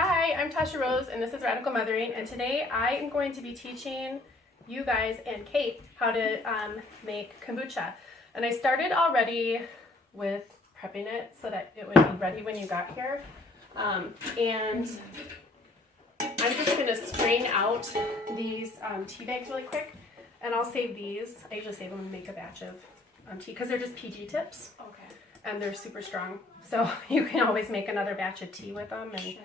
Hi, I'm Tasha Rose and this is Radical Mothering, and today I am going to be teaching you guys and Kate how to make kombucha. And I started already with prepping it so that it would be ready when you got here. And I'm just going to strain out these tea bags really quick, and I'll save these. I usually save them and make a batch of tea because they're just PG tips. Okay. And they're super strong. So you can always make another batch of tea with them and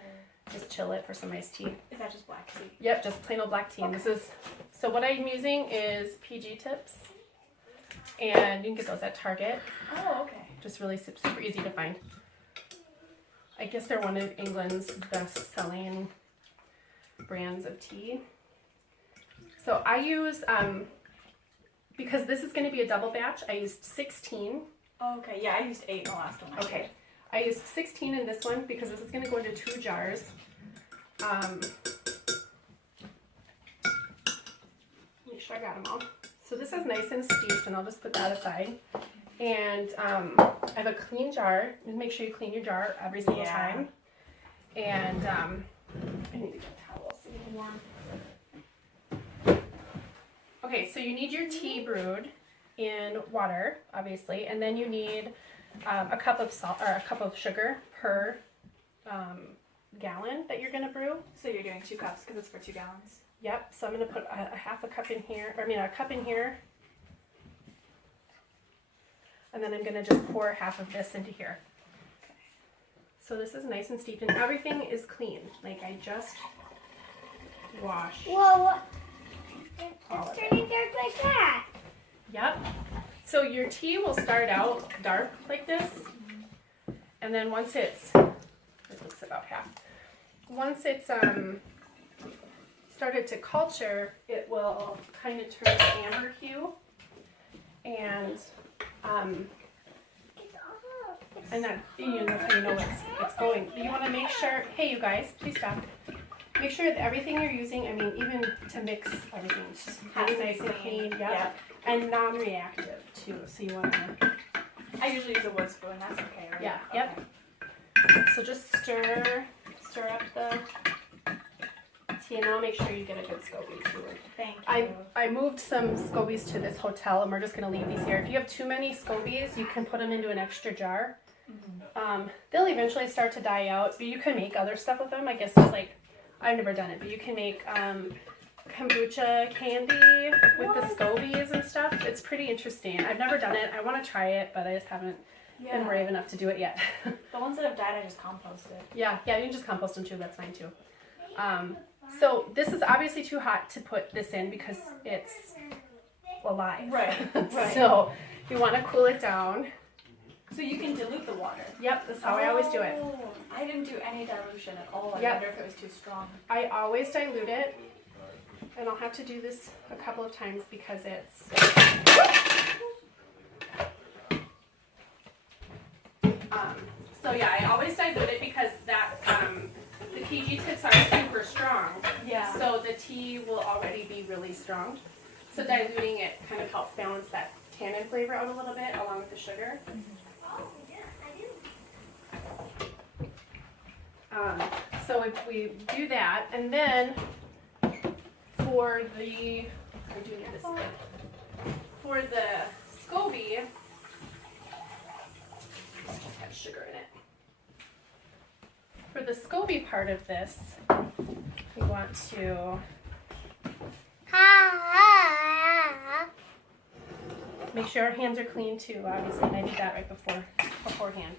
just chill it for some iced tea. Is that just black tea? Yep, just plain old black tea. Okay. And this is, so what I'm using is PG tips. And you can get those at Target. Oh, okay. Just really super easy to find. I guess they're one of England's best selling brands of tea. So I use, because this is going to be a double batch, I used 16. Oh, okay. Yeah, I used 8 in the last one. Okay. I used 16 in this one because this is going to go into 2 jars. Make sure I got them all. So this is nice and steeped, and I'll just put that aside. And I have a clean jar. Just make sure you clean your jar every single time. And I need to get towels so it's warm. Okay, so you need your tea brewed in water, obviously, and then you need a cup of salt or a cup of sugar per gallon that you're going to brew. So you're doing 2 cups because it's for 2 gallons. Yep. So I'm going to put a half a cup in here. Or, I mean, a cup in here. And then I'm going to just pour half of this into here. Okay. So this is nice and steeped, and everything is clean. Like I just washed. Whoa! It's turning dark like that. Yep. So your tea will start out dark like this, and then once it looks about half. Once it's started to culture, it will kind of turn amber hue, and that, you know, that's how you know it's going. You want to make sure. Hey, you guys, please stop. Make sure that everything you're using, I mean, even to mix everything, it's just really nice and clean, yep. And non-reactive too. So you want to. I usually use a wood spoon. That's okay, right? Yeah. Okay. Yep. So just stir up the tea, and I'll make sure you get a good SCOBY too. Thank you. I moved some SCOBYs to this hotel, and we're just going to leave these here. If you have too many SCOBYs, you can put them into an extra jar. They'll eventually start to die out, but you can make other stuff with them. I guess it's like, I've never done it, but you can make kombucha candy with the SCOBYs and stuff. It's pretty interesting. I've never done it. I want to try it, but I just haven't been brave enough to do it yet. The ones that have died, I just composted. Yeah, you can just compost them too. That's fine too. So this is obviously too hot to put this in because it's alive. Right. So you want to cool it down. So you can dilute the water. Yep, that's how I always do it. I didn't do any dilution at all. I Yep. wonder if it was too strong. I always dilute it, and I'll have to do this a couple of times because it's... so yeah, I always dilute it because that the PG tips are super strong. Yeah. So the tea will already be really strong. So diluting it kind of helps balance that tannin flavor out a little bit along with the sugar. So if we do that, and then for the SCOBY, let's just have sugar in it. For the SCOBY part of this, we want to make sure our hands are clean too, obviously, and I did that right beforehand.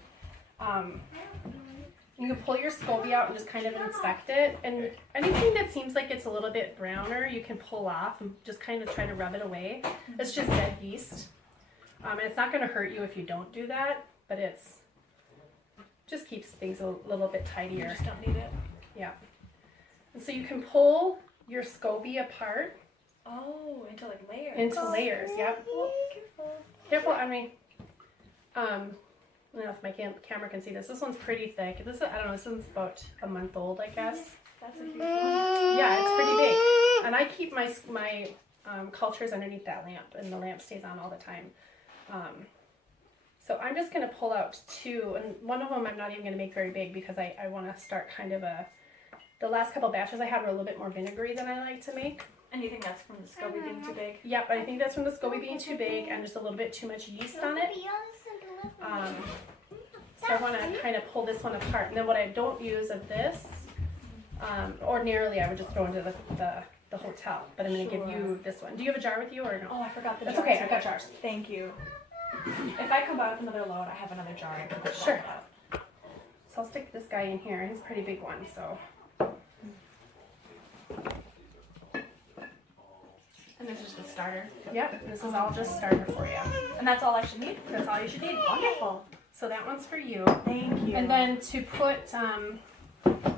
You can pull your SCOBY out and just kind of inspect it, and anything that seems like it's a little bit browner, you can pull off and just kind of try to rub it away. It's just dead yeast, and it's not going to hurt you if you don't do that, but it's just keeps things a little bit tidier. You just don't need it. Yeah. And so you can pull your SCOBY apart. Oh, into like layers. Into layers, yep. Careful. Careful, I mean, I don't know if my camera can see this. This one's pretty thick. This is, I don't know, this one's about a month old, I guess. That's a huge one. Yeah, it's pretty big. And I keep my cultures underneath that lamp, and the lamp stays on all the time. So I'm just going to pull out 2, and one of them I'm not even going to make very big because I want to start kind of a The last couple batches I had were a little bit more vinegary than I like to make. And you think that's from the SCOBY being too big? Yep, I think that's from the SCOBY being too big and just a little bit too much yeast on it. So I want to kind of pull this one apart. And then what I don't use of this, ordinarily I would just throw into the hotel. But I'm going to give you this one. Do you have a jar with you or no? Oh, I forgot the That's jars. okay, I've got jars. Thank you. If I come back with another load, I have another jar. I can put Sure. that out. So I'll stick this guy in here. He's a pretty big one, so. And this is the starter. Yep, this is all just starter for you. And that's all I should need? That's all you should need. Wonderful. So that one's for you. Thank you. And then to put, I'm gonna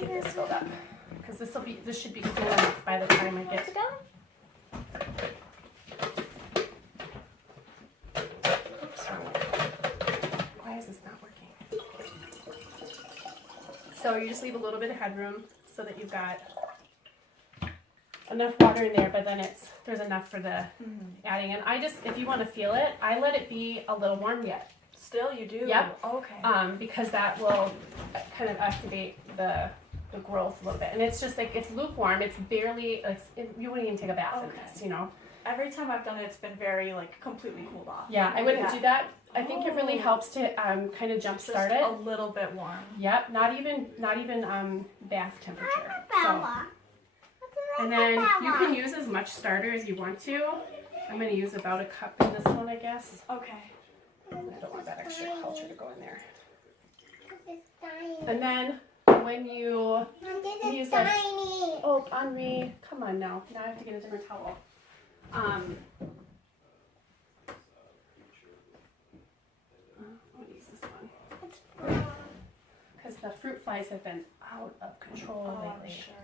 get this filled up because this should be cool enough by the time I get. Oops, wrong one. Why is this not working? So you just leave a little bit of headroom so that you've got enough water in there, but then there's enough for the adding in. If you want to feel it, I let it be a little warm yet. Still, you do? Yep. Okay. Because that will kind of activate the growth a little bit. And it's just like, it's lukewarm. It's barely, you wouldn't even take a bath in this, you know? Every time I've done it, it's been very, like, completely cooled off. Yeah, I wouldn't do that. I think it really helps to kind of jump start it. A little bit warm. Yep, not even bath temperature. So, and then you can use as much starter as you want to. I'm going to use about a cup in this one, I guess. Okay. I don't want that extra culture to go in there. And then when you use this, oh, Henri, come on now. Now I have to get a different towel. I'll use this one. Because the fruit flies have been out of control lately. Sure.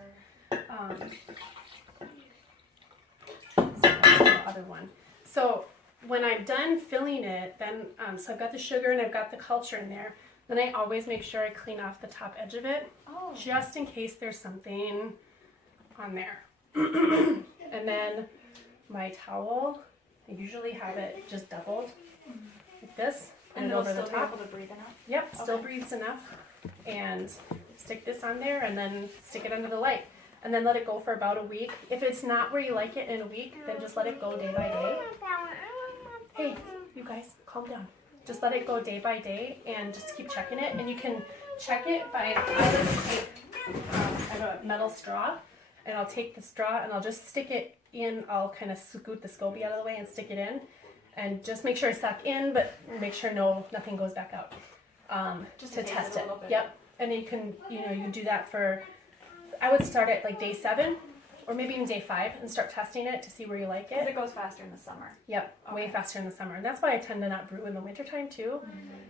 So that's the other one. So when I'm done filling it, then so I've got the sugar and I've got the culture in there. Then I always make sure I clean off the top edge of it, just in case there's something on there. And then my towel, I usually have it just doubled like this. Put And it it'll over the still be top. able to breathe enough? Yep, still breathes enough. And stick this on there and then stick it under the light. And then let it go for about a week. If it's not where you like it in a week, then just let it go day by day. Hey, you guys, calm down. Just let it go day by day and just keep checking it. And you can check it by, I have a metal straw, and I'll take the straw and I'll just stick it in. I'll kind of scoot the SCOBY out of the way and stick it in. And just make sure it's stuck in, but make sure nothing goes back out. Just to test it. Yep. And you can do that for, I would start at like day 7 or maybe even day 5 and start testing it to see where you like Because it. it goes faster in the summer. Yep, way faster in the summer. And that's why I tend to not brew in the wintertime too,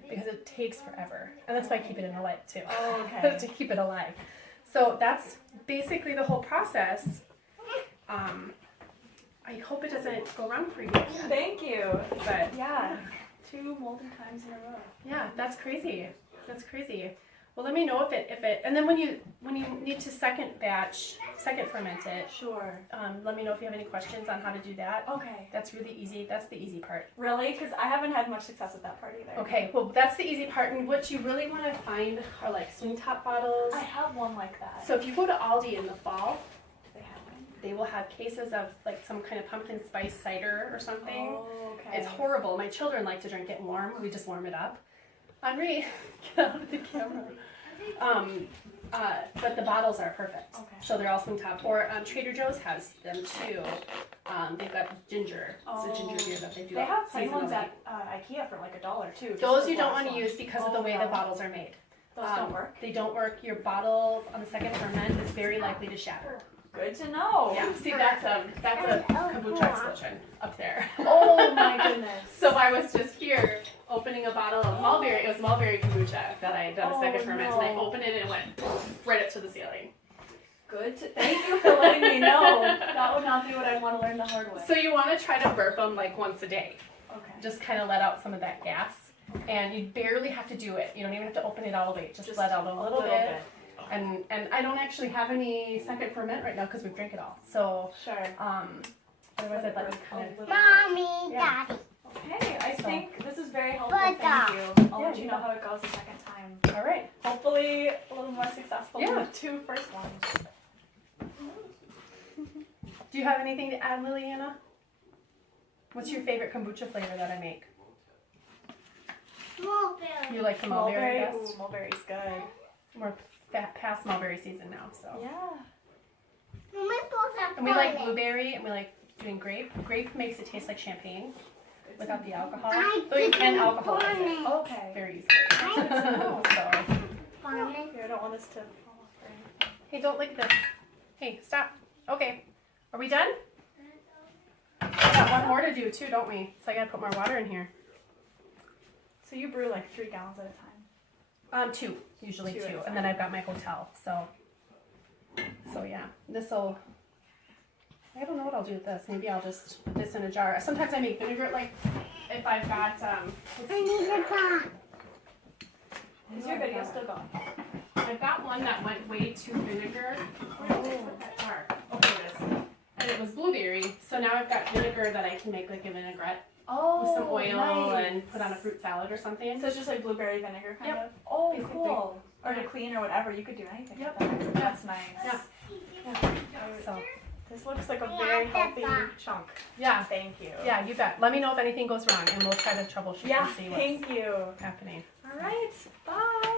because it takes forever. And that's why I keep it in the light too, Okay. to keep it alive. So that's basically the whole process. I hope it doesn't go wrong for you. Thank you. But Yeah. 2 molten times in a row. yeah, that's crazy. That's crazy. Well, let me know if it, and then when you need to second ferment it, Sure. let me know if you have any questions on how to do that. Okay. That's really easy. That's the easy part. Really? Because I haven't had much success with that part either. Okay, well, that's the easy part. And what you really want to find are like swing top bottles. I have one like that. So if you go to Aldi in the fall, They have one? they will have cases of like some kind of pumpkin spice cider or something. Oh, okay. It's horrible. My children like to drink it warm. We just warm it up. Henri, get out of the camera. But the bottles are perfect. Okay. So they're all swing top. Or Trader Joe's has them too. They've got ginger. It's a ginger beer that they do. They have plain seasonally. ones at IKEA for like $1 too. just Those the you don't glass want to ones. use because of the way the bottles are made. Those don't work? They don't work. Your bottle on the second ferment is very likely to shatter. Good to know. Yeah, see that's a kombucha explosion up there. Oh my goodness. So I was just here opening a bottle of mulberry. It was mulberry kombucha that I had done a second ferment, and I opened it and it went right up to the ceiling. Good. Thank you for letting me know. That would not be what I'd want to learn the hard way. So you want to try to burp them like once a day. Okay. Just kind of let out some of that gas, and you barely have to do it. You don't even have to open it all the way. Just let out a little bit. And I don't actually have any second ferment right now because we've drank it all. So Sure. otherwise I'd let you kind of. Mommy, Yeah. Daddy. Okay, I So- think this is very helpful. Good Thank job. you. I'll Yeah, let you you know bet. how it goes the second time. All right. Hopefully hopefully a little more successful than Yeah. the 2 first ones. Do you have anything to add, Liliana? What's your favorite kombucha flavor that I make? Mulberry. You like the mulberry best? Ooh, mulberry's good. We're past mulberry season now, so. Yeah. And we like blueberry, and we like doing grape. Grape makes it taste like champagne without the alcohol. Though you can alcoholize it Okay. very easily. So, Here, I don't want this to fall off or anything. hey, don't lick this. Hey, stop. Okay. Are we done? We got one more to do too, don't we? So I gotta put more water in here. So you brew like 3 gallons at a time? Two, usually Two at a two. time. And then I've got my hotel, so yeah. This'll, I don't know what I'll do with this. Maybe I'll just put this in a jar. Sometimes I make vinegar, like if I've got, I need a pot. Is your video still going? I've got one that went way too vinegar. Where did I put that jar? Oh, here it is. And it was blueberry. So now I've got vinegar that I can make like a vinaigrette Oh, with some oil nice. and put on a fruit salad or something. So it's just like blueberry vinegar kind Yep. of? Oh, Basically. cool. Or to clean or whatever, you could do anything Yep. with that. That's nice. Yeah. So This looks like a very healthy chunk. yeah, Thank you. yeah, you bet. Let me know if anything goes wrong, and we'll try to troubleshoot Yeah, and see what's thank you. happening. All right, bye.